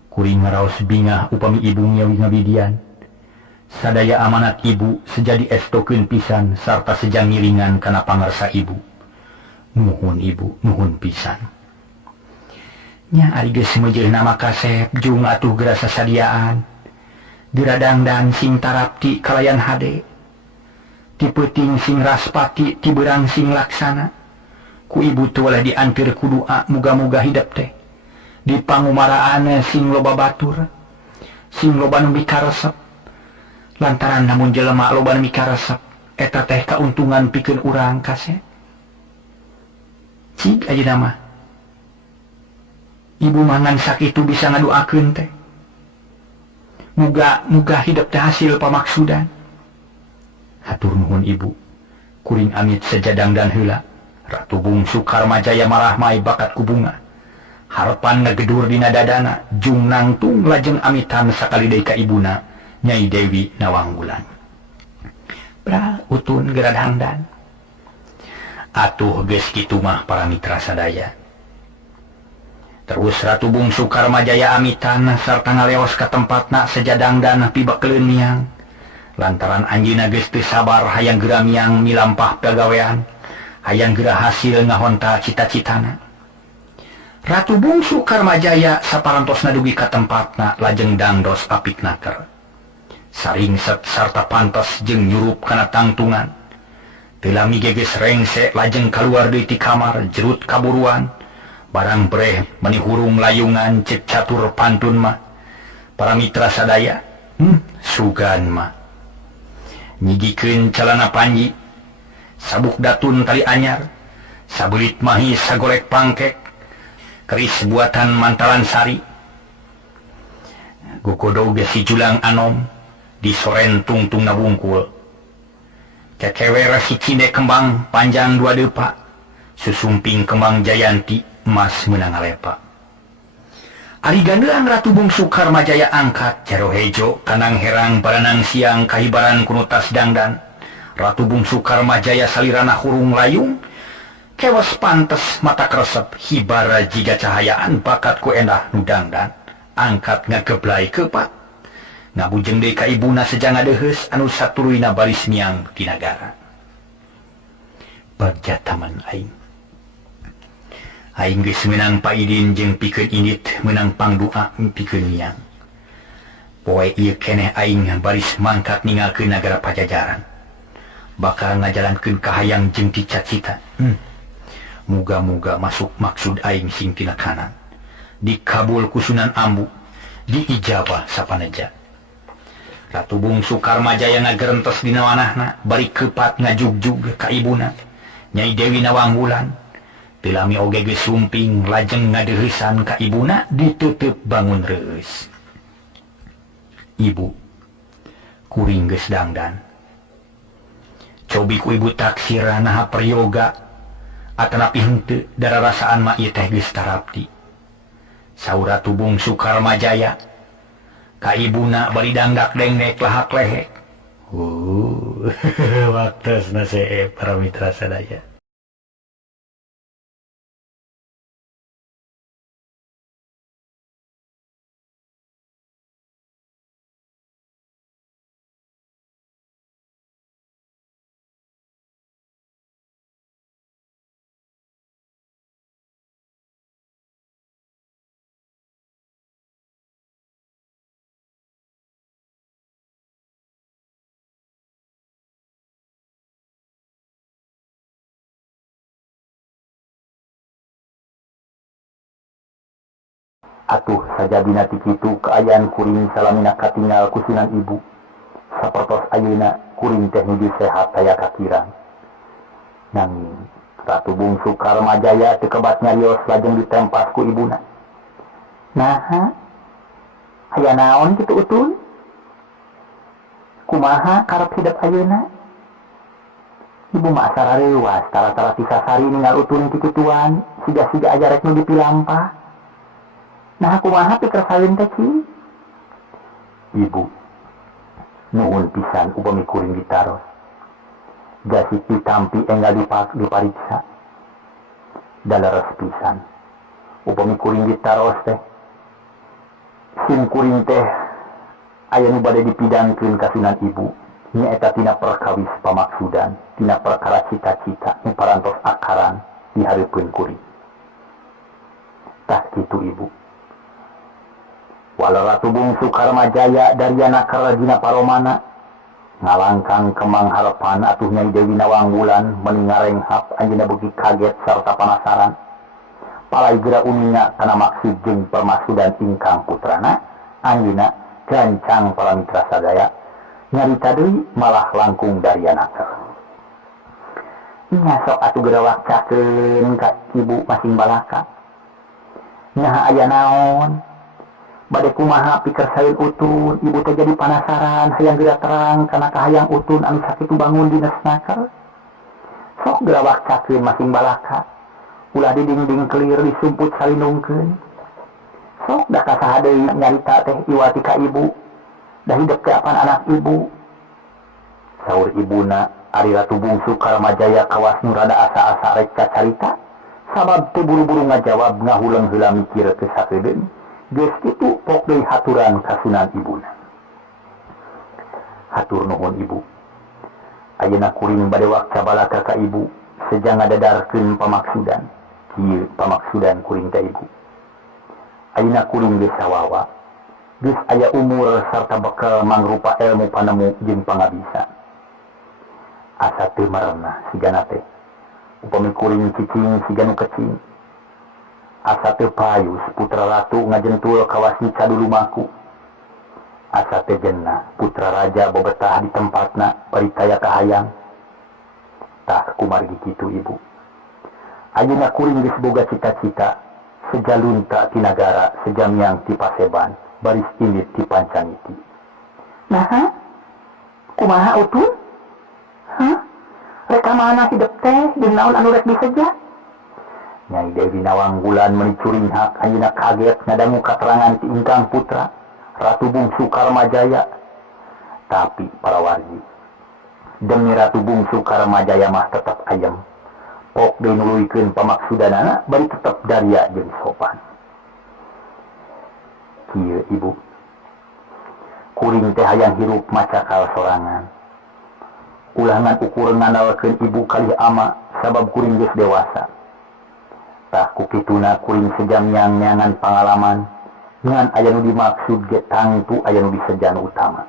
Kuring ngaraos bingah upami ibu nyawi ngabidian. Sadaya amanat ibu sejadi estokeun pisan sarta sejang ngiringan kana pangarsa ibu. Nuhun ibu, nuhun pisan. Nya ari geus meujeuhna makasep jung atuh geura sasadiaan. Geradangdan sing tarapti kalayan hade. Ti peuting sing raspati ti beurang sing laksana. Ku ibu tu oleh diantir ku doa muga-muga hidup teh di pangumaraan sing loba batur sing loba nu mikaresep lantaran namun jelema loba nu mikaresep eta teh kauntungan pikeun urang kase cik ayeuna mah ibu mangan sakitu bisa ngadoakeun teh muga hidup teh hasil pamaksudan. Hatur nuhun ibu kuring amit sejadang dan heula. Ratu bungsu Karmajaya marah mai bakat ku bunga. Harapan ngagedur dina dadana, jung nangtung lajeng amitan sakali deui ka ibuna, Nyai Dewi Nawanggulan. Bra utun geradangdan. Atuh geus kitu mah para mitra sadaya. Terus Ratu bungsu Karmajaya amitan sarta ngaleos ka tempatna sejadangdan pibakeun miang. Lantaran anjeunna geus teu sabar hayang geura miang milampah pagawean. Hayang geura hasil ngahonta cita-citana. Ratu bungsu Karmajaya saparantosna dugi ka tempatna lajeng dangdos apiknaker. Saringset sarta pantes jeung nyurup kana tangtungan. Teu lami geges rengse lajeng kaluar deui ti kamar jerut kaburuan. Barang breh meni hurung layungan cek catur pantun mah. Para mitra sadaya, sugan mah. Nyigikeun calana panji. Sabuk datun tali anyar, sabelit mahi sagorek pangkek, keris buatan mantalan sari. Gokodo ge si julang anom, di soren tungtung nabungkul. Kekewer si cinde kembang panjang 2 depa, susumping kembang jayanti emas menang alepa. Ari gandeang Ratu bungsu Karmajaya angkat jaro hejo kanang herang baranang siang kahibaran kunutas dangdan. Ratu bungsu Karmajaya salirana hurung layung kewas pantes mata kresep hibara jiga cahayaan bakat ku endah nudangdan angkat ngageblai kepat ngabujeng deui ka ibuna sejanga deheus anu satuluina baris miang ti nagara. Bagja taman aing geus meunang paidin jeung pikeun indit meunang pangdoa pikeun miang. Poe ieu keneh aing baris mangkat ninggalkeun nagara Pajajaran. Bakal ngajalankeun kahayang jeung cita-cita. Muga-muga masuk maksud aing sing tina kanan. Dikabul ku Sunan Ambu, diijabah sapaneja. Ratu bungsu Karmajaya ngagerentes dina wanahna, bari kepat ngajugjug ka ibuna, Nyai Dewi Nawanggulan. Teu lami oge geus sumping lajeng ngadeuheusan ka ibuna diteuteub bangun reus. Ibu, kuring geus dangdan. Cobi ku ibu taksir naha peryoga atanapi henteu dararasaan mah ieu teh geus tarapti. Saur Ratu bungsu Karmajaya ka ibuna bari dangdak dengdek lahak lehek. Waktosna seueur para mitra sadaya. Atuh saja dina ti kitu keayaan kuring salamina katinggal ku Sunan Ibu. Sapertos ayeuna kuring teh nuju sehat aya kakirang. Nanging Ratu Bungsu Karmajaya teu kebat nyarios lajeng ditempas ku ibuna. Naha? Aya naon kitu Utun? Kumaha karep hidup ayeuna? Ibu mah asal reuwas tara-tara tisasari ninggal Utun kitu tuan, siga-siga aja rek nu dipilampah. Nah kumaha pikir salin teh Ci? Ibu nuhun pisan upami kuring ditaros. Gasik ditampi enggal dipariksa. Daleres pisan upami kuring ditaros teh. Sim kuring teh aya nu bade dipidangkeun ka Sunan Ibu. Nyaeta tina perkawis pamaksudan, tina perkara cita-cita nu parantos akaran dihareupeun kuring. Tah kitu Ibu. Walau Ratu Bungsu Karmajaya dariana karajina paromana ngalangkang kemang harapan atuh Nyai Dewi Nawangwulan meningarenghap anjeunna beuki kaget sarta panasaran. Palai geura uninga kana maksud jeung permaksudan ingkang putrana anjeunna gancang para mitra sadaya nyarita deui malah langkung dariana keur. Nya sok atuh geura wakcakeun ka Ibu masing balaka. Nyaha aya naon? Bade kumaha pikir saeun Utun, Ibu teh jadi panasaran hayang geura terang kana kahayang Utun anu sakitu bangun dina snaker. Sok geura wakcakeun masing balaka. Ulah diding-ding kelir disumput salinungkeun. Sok da kasaha deui nyarita teh iwati ka Ibu. Da hidup teh apan anak Ibu. Saur ibuna ari Ratu Bungsu Karmajaya kawas nu rada asa-asa rek kacarita. Sabab teu buru-buru ngajawab ngahuleung heula mikir ke sakedeung. Geus kitu pok deui haturan ka Sunan Ibuna. Hatur nuhun Ibu. Ayeuna kuring bade wakca balaka ka Ibu sejang ngadadarkeun pamaksudan. Kieu pamaksudan kuring ka Ibu. Ayeuna kuring geus sawawa. Geus aya umur sarta bekal mangrupa ilmu panemu jeung pangabisa. Asa teu marena sigana teh. Upami kuring cicing siga nu kecing. Asa teu payus putra ratu ngajentul kawas nica dulu maku. Asa teu jenna putra raja bobetah di tempatna paritaya kahayang. Tah kumargi kitu Ibu. Ayeuna kuring geus boga cita-cita sejalunta ti nagara sejamiang ti Paseban baris indit ti Pancaniti. Naha? Kumaha Utun? Hah? Reka mana hidup teh jeung naon anu rek diseja? Nyai Dewi Nawangwulan menicuring hak ayeuna kaget ngadangu katerangan ti ingkang putra Ratu Bungsu Karmajaya. Tapi para wargi, demi Ratu Bungsu Karmajaya mah tetep ayem. Pok deui nuluykeun pamaksudanana bari tetep daria jeung sopan. Kieu Ibu. Kuring teh hayang hirup macakal sorangan. Ulangan ukur ngandalkeun Ibu kalih ama sabab kuring geus dewasa. Tah kukituna kuring sejamiang nyangan pangalaman ngan aya nu dimaksud ge tangtu aya nu disejan utama.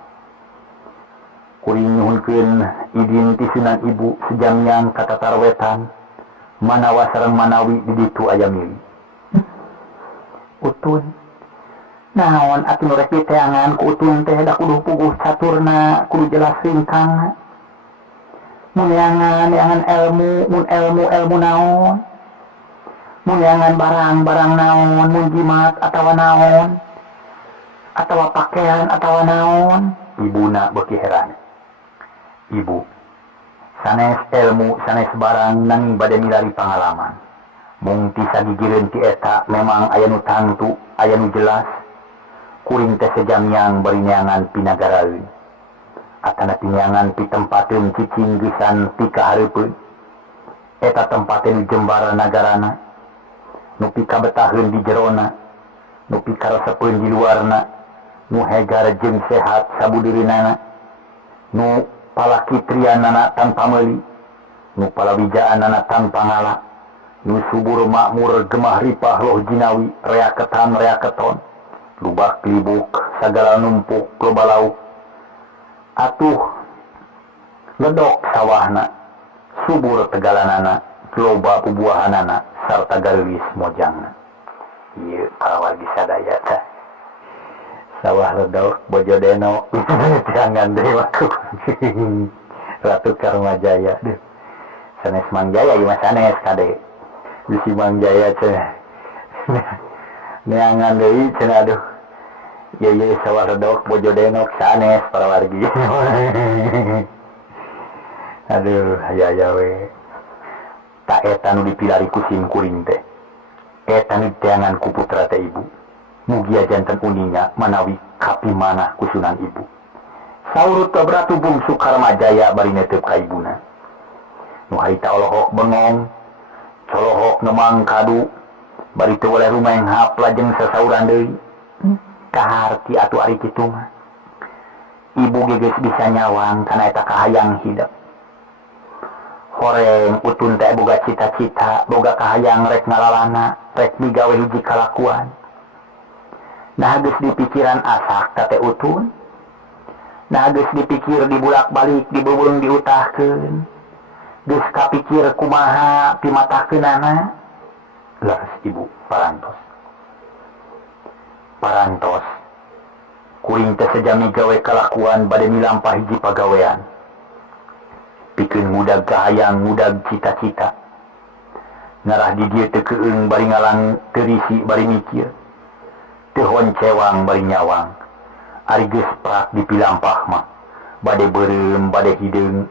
Kuring nyuhunkeun idin ti Sunan Ibu sejamiang katatar wetan manawa sareng manawi di ditu aya mili. Utun naon atuh nu rek diteangan ku Utun teh da kudu puguh caturna kudu jelas ringkangna. Mun yangan ilmu naon? Munyangan barang naon, mun jimat atawa naon, atawa pakaian atawa naon. Ibuna beuki heran. Ibu, sanes ilmu, sanes barang nanging bade milari pangalaman. Mung ti sagigireun ti eta memang aya nu tangtu, aya nu jelas. Kuring teh sejamiang bari neangan pinagaraeun. Atana pinyangan pi tempateun cicing geusan pi kahareupeun. Eta tempateun jembara nagarana. Nupi kabetaheun di jerona, nupi karesepeun di luarna, nu hegar jeung sehat sabudirinana, nu palakitrianana tanpa meuli, nu palawijaanana tanpa ngala, nu subur makmur gemah ripah loh jinawi reaketan, lubak libuk sagala numpuk loba lauk. Atuh ledok sawahna, subur tegalanana, loba bubuahanana sarta garilis mojangna. Iya pawargi sadaya teh sawah ledok Bojodeno jangan deh aku Ratu Karmajaya deh sanes Mangjaya ieu mah sanes kade bisi Mangjaya teh neangan deui cenah aduh ya sawah ledok Bojodeno sanes pawargi aduh aya we tak eta nu dipilari ku sim kuring teh eta nu teangan ku putra teh ibu mugia janten uninya manawi kapi manah ku Sunan Ibu saurut ka Ratu Bungsu Karmajaya bari netep ka ibuna nu harita olohok bengong colohok ngemang kadu bari teu oleh rumeng hap lajeng sasauran deui kaharti atuh ari kitu mah ibu geges bisa nyawang kana eta kahayang hidup horeng utun teh boga cita-cita boga kahayang rek ngalalana rek migawe hiji kalakuan nah geus di pikiran asak teh utun nah geus dipikir dibulak-balik dibeubeung diutahkeun geus kapikir kumaha pimatahkeunana leres ibu parantos kuring teh sejami gawe kalakuan bade milampah hiji pagawean pikeun ngudag kahayang ngudag cita-cita ngarah di dieu teu keueung bari ngalang terisi bari mikir teu honcewang bari nyawang ari geus prak dipilampah mah bade beureum bade hideung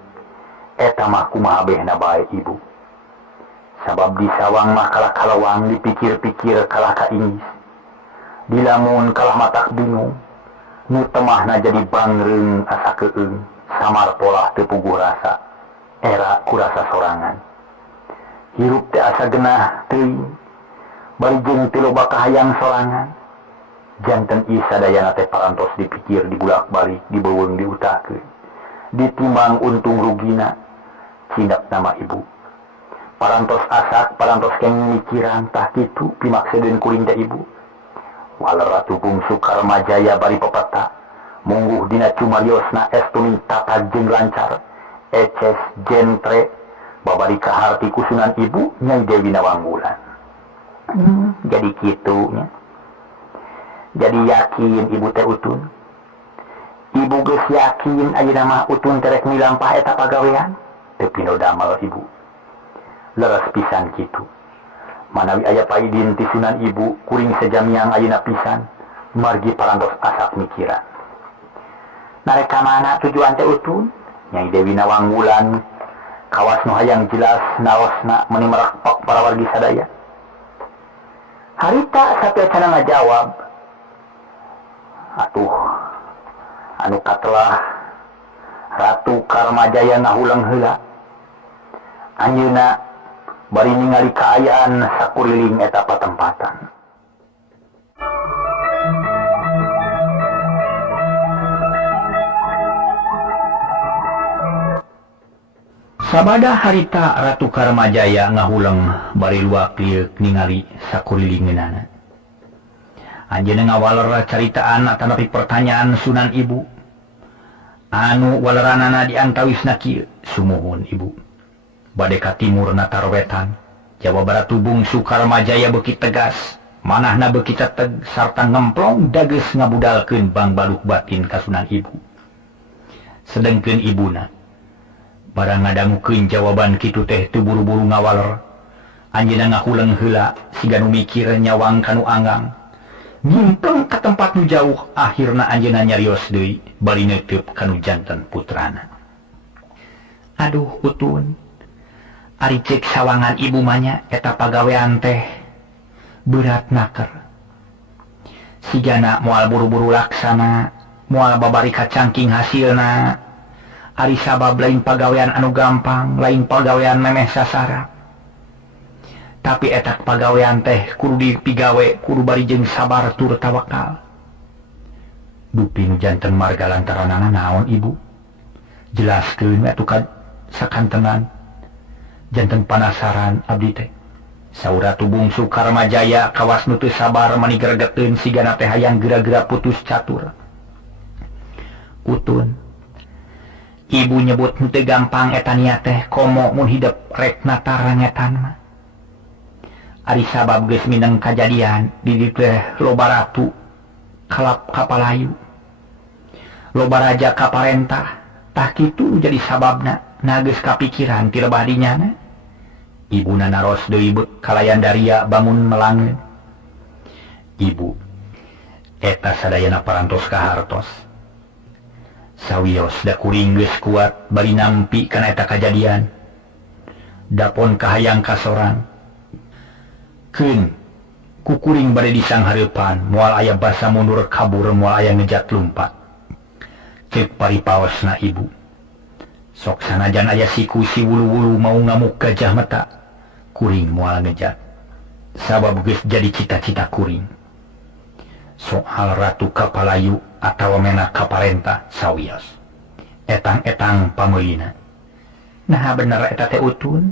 eta mah kumaha behna bae ibu sabab di sawang mah kalah kalawang dipikir-pikir kalah kaingis dilamun kalah matak bingung nu temahna jadi bangreung asa keueung samar polah teu puguh rasa era kurasa sorangan hirup teh asa genah teuing bari jeung teu loba kahayang sorangan janten ieu sadayana teh parantos dipikir dibulak-balik dibeuweung diutahkeun ditimbang untung rugina cindak nama ibu parantos asak parantos kenging mikiran tah kitu pimaksedeun kuring teh ibu waler Ratu Bungsu Karmajaya bari pepeta mungguh dina cumariosna estuni tata jeung lancar eces jentre babari kaharti ku Sunan Ibu Nyai Dewi Nawangwulan jadi kitu nya jadi yakin ibu teh utun ibu geus yakin ayeuna mah utun terek milampah eta pagawean teu pino damel ibu leres pisan kitu manawi aya paidin ti Sunan Ibu kuring sejamiang ayeuna pisan margi parantos asak mikiran narek ka mana tujuan teh utun Nyai Dewi Nawangwulan kawas nu hayang jelas naosna meuni merakpok para wargi sadaya harita sapiacan ngajawab atuh anu katelah Ratu Karmajaya ngahulang heula anjeunna bari ningali kaayaan sakuriling eta patempatan sabada harita Ratu Karmajaya ngahulang bari luak lieu ningali sakurilingeunana anjeunna ngawaler caritaan atanapi pertanyaan Sunan Ibu anu waleranana diantawisna kieu sumuhun ibu bade ka timurna tarwetan jawab Ratu Bungsu Karmajaya beuki tegas manahna beuki teteg sarta ngemplong dageus ngabudalkeun bang baluk batin ka Sunan Ibu sedengkeun ibuna barang ngadangukeun jawaban kitu teh teu buru-buru ngawaler anjeunna ngahuleung heula siga nu mikir nyawang kanu anggang nyimpen ka tempat nu jauh akhirna anjeunna nyarios deui bari neuteup kanu janten putrana aduh utun ari cek sawangan ibu manya eta pagawean teh berat naker sigana moal buru-buru laksana moal babari kacangking hasilna ari sabab lain pagawean anu gampang lain pagawean memeh sasara tapi etak pagawean teh kudu dipigawe kudu bari jeung sabar tur tawakal dupi nu janten marga lantaranana naon ibu jelaskeun atuh ka sakantenan janten panasaran abdi teh saur Ratu Bungsu Karmajaya kawas nu teu sabar mani gregeteun sigana teh hayang geura-geura putus catur utun ibu nyebut nu teu gampang eta nia teh komo mun hidep rek natar rangetan mah ari sabab geus mineng kajadian di dieu teh loba ratu kalap kapalayu loba raja kaparentah tah kitu jadi sababna na geus kapikiran ti lebah dinyana ibuna naros deui kalayan daria bangun melangeun ibu eta sadayana parantos ka hartos sawios da kuring geus kuat bari nampi kana eta kajadian dapon kahayang kasorang keun kukuring bade disanghareupan moal aya basa mundur kabur moal aya ngejat lumpat ceuk paripaosna ibu sok sanajan aya siku si wulu-wulu mau ngamuk gajah mata kuring moal ngejat sabab geus jadi cita-cita kuring soal ratu kapalayu atawa mena kaparentah sawios etang-etang pameulina nah bener eta teh utun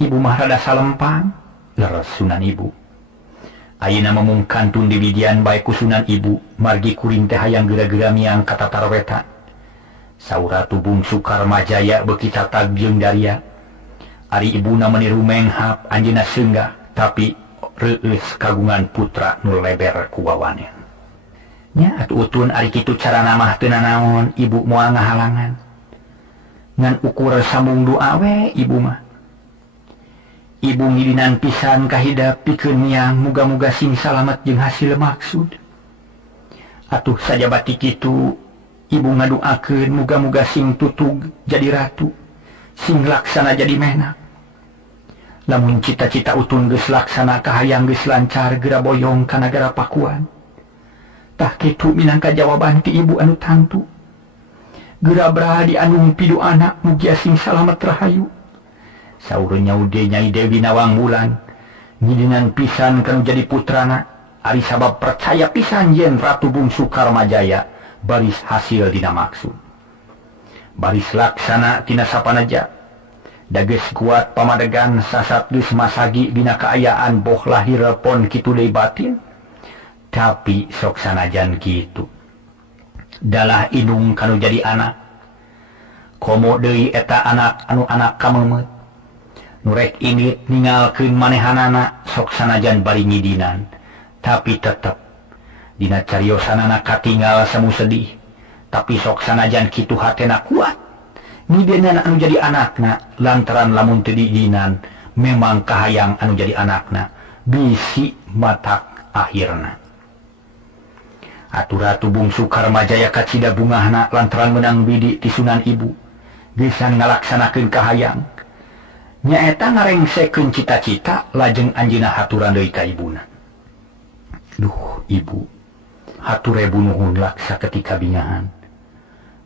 ibu mah rada salempang leres Sunan ibu ayeuna memungkantun di widian bae ku Sunan ibu margi kuring teh hayang geura-geura miang ka tatarweta saur ratu bungsu Karmajaya beuki tatag jeung daria ari ibuna meniru menghap anjeunna seunggah tapi reueus kagungan putra nu leber ku wawanen nya atuh utun ari kitu carana mah teu nanaon ibu moal ngahalangan ngan ukur sambung doa we ibu mah ibu ngidinan pisan kahidap pikeun miang muga-muga sing salamet jeung hasil maksud atuh sajabati kitu ibu ngadoakeun muga-muga sing tutug jadi ratu sing laksana jadi menak lamun cita-cita utun geus laksana kahayang geus lancar geura boyong ka nagara Pakuan tah kitu minangka jawaban ti ibu anu tantu geura beraha dianumpi doana mugi sing salamet rahayu saur nyaude Nyai Dewi Nawangwulan ngidinan pisan kanu jadi putrana ari sabab percaya pisan yen Ratu Bungsu Karmajaya baris hasil dina maksud baris laksana tina sapanaja da geus kuat pamadegan sasat geus masagi dina kaayaan boh lahir pon kitu deui batin tapi sok sanajan kitu dalah indung kanu jadi anak komo deui eta anak anu anak kamemet nurek ini ningalkeun manehanana sok sanajan bari ngidinan tapi tetep dina cariosanana katinggal semu sedih tapi sok sanajan kitu hatena kuat ngidinan anu jadi anakna lantaran lamun teu diidinan memang kahayang anu jadi anakna bisi matak akhirna atuh Ratu Bungsu Karmajaya kacida bungahna lantaran menang bidi ti Sunan ibu gesan ngalaksanakeun kahayang nyaeta ngarengsekeun cita-cita lajeng anjeunna haturan deui ka ibuna duh ibu hature bunuhun laksa ketika bingahan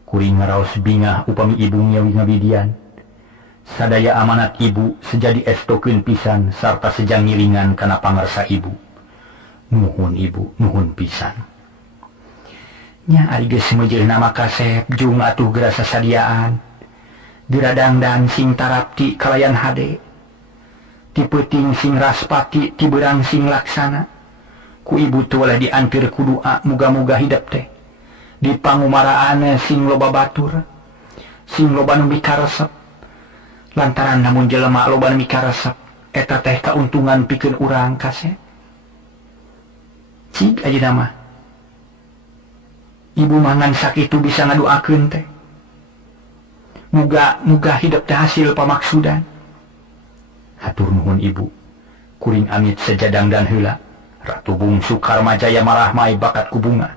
kuring ngaraos bingah upami ibu nyawi ngabidian sadaya amanat ibu sejadi estokeun pisan sarta sejang ngiringan kana pangarsa ibu nuhun ibu nuhun pisan nya ari geus meujeuhna maka kasep jung atuh geura sasadiaan diradangdan sing tarapti kalayan hade ti peuting sing raspati ti beurang sing laksana ku ibu teu oleh diantir ku doa muga-muga hidep teh di pangumaraan sing loba batur sing loba nu mikaresep lantaran namun jelema loba nu mikaresep eta teh kauntungan pikeun urang kasep cik ajeuna mah ibu mangan sakitu bisa ngadoakeun teh muga hidup teh hasil pamaksudan hatur nuhun ibu kuring amit sejadang dan heula Ratu Bungsu Karmajaya marah mai bakat ku bunga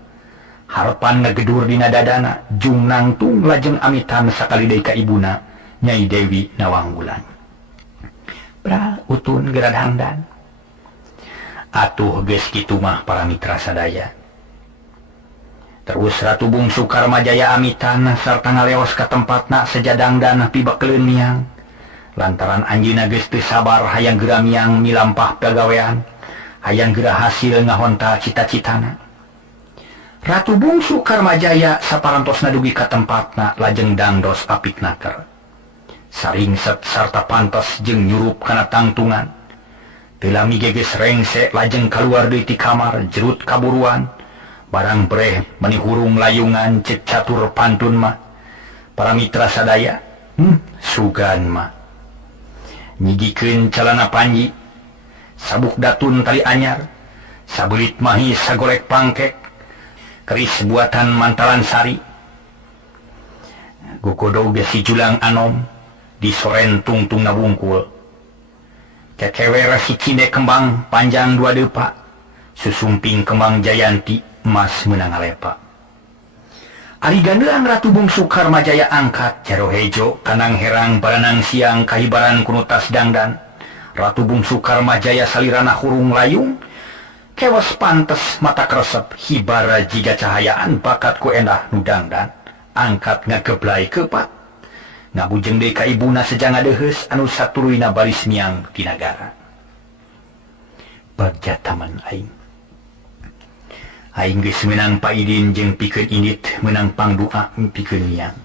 harapan ngegedur dina dadana jung nangtung lajeng amitan sakali deui ka ibuna Nyai Dewi Nawangwulan bra utun geura hangdan atuh geus kitu mah para mitra sadaya terus Ratu Bungsu Karmajaya amitan sarta ngaleos ka tempatna sejadang dan pibakeleun miang lantaran anjeunna geus teu sabar hayang geura miang milampah pagawean hayang geura hasil ngahonta cita-citana Ratu Bungsu Karmajaya saparantosna dugi ka tempatna lajeng dangdos apiknaker saringset sarta pantes jeung nyurup kana tangtungan teu lami geges rengse lajeng kaluar deui ti kamar jerut kaburuan barang breh menihurung layungan cek catur pantun mah para mitra sadaya sugan mah nyigikeun calana panji sabuk datun tali anyar, sabelit mahi sagorek pangkek, keris buatan mantalan sari. Gukodo ge si julang anom di soren tungtung nabungkul. Cekewer si cinde kembang panjang 2 depa, susumping kembang jayanti emas menang alepa. Ari gandeang Ratu Bungsu Karmajaya angkat jaro hejo kanang herang baranang siang kahibaran kunutas dangdan. Ratu Bungsu Karmajaya salirana hurung layung, kewas pantes mata kresep hibara jiga cahayaan bakat ku endah nu dangdan. Angkat ngageblai kepat, ngabujeng deui ka ibuna sejanga deheus anu satuluina baris miang ti nagara. Bagja taman aing. Aing geus meunang paidin jeung pikeun indit meunang pangdoa pikeun miang.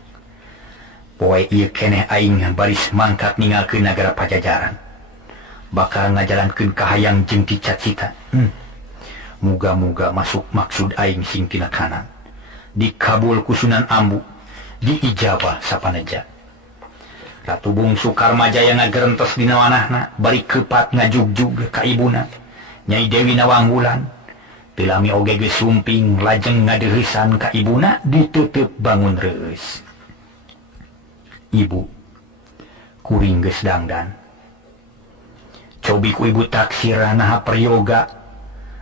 Poe ieu keneh aing baris mangkat ninggalkeun nagara Pajajaran. Bakal ngajalankeun kahayang jeung cita-cita. Muga-muga masuk maksud aing sing tina kanan. Dikabul ku Sunan Ambu, diijabah sapaneja. Ratu Bungsu Karmajaya ngagerentes dina manahna, bari kepat ngajugjug ka ibuna. Nyai Dewi Nawangwulan Pilami oge geus sumping lajeng ngadeuheusan ka ibuna diteuteub bangun reus. Ibu, kuring geus dangdan. Cobi ku ibu taksir naha peryoga,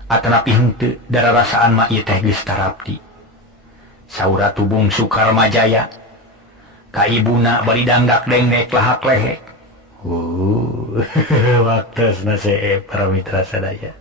atanapi henteu dararasaan mah ieu teh geus tarapti. Saur Ratu Bungsu Karmajaya, ka ibuna bari dangdak dengdek lahak lehek. Waktosna seep para mitra sadaya.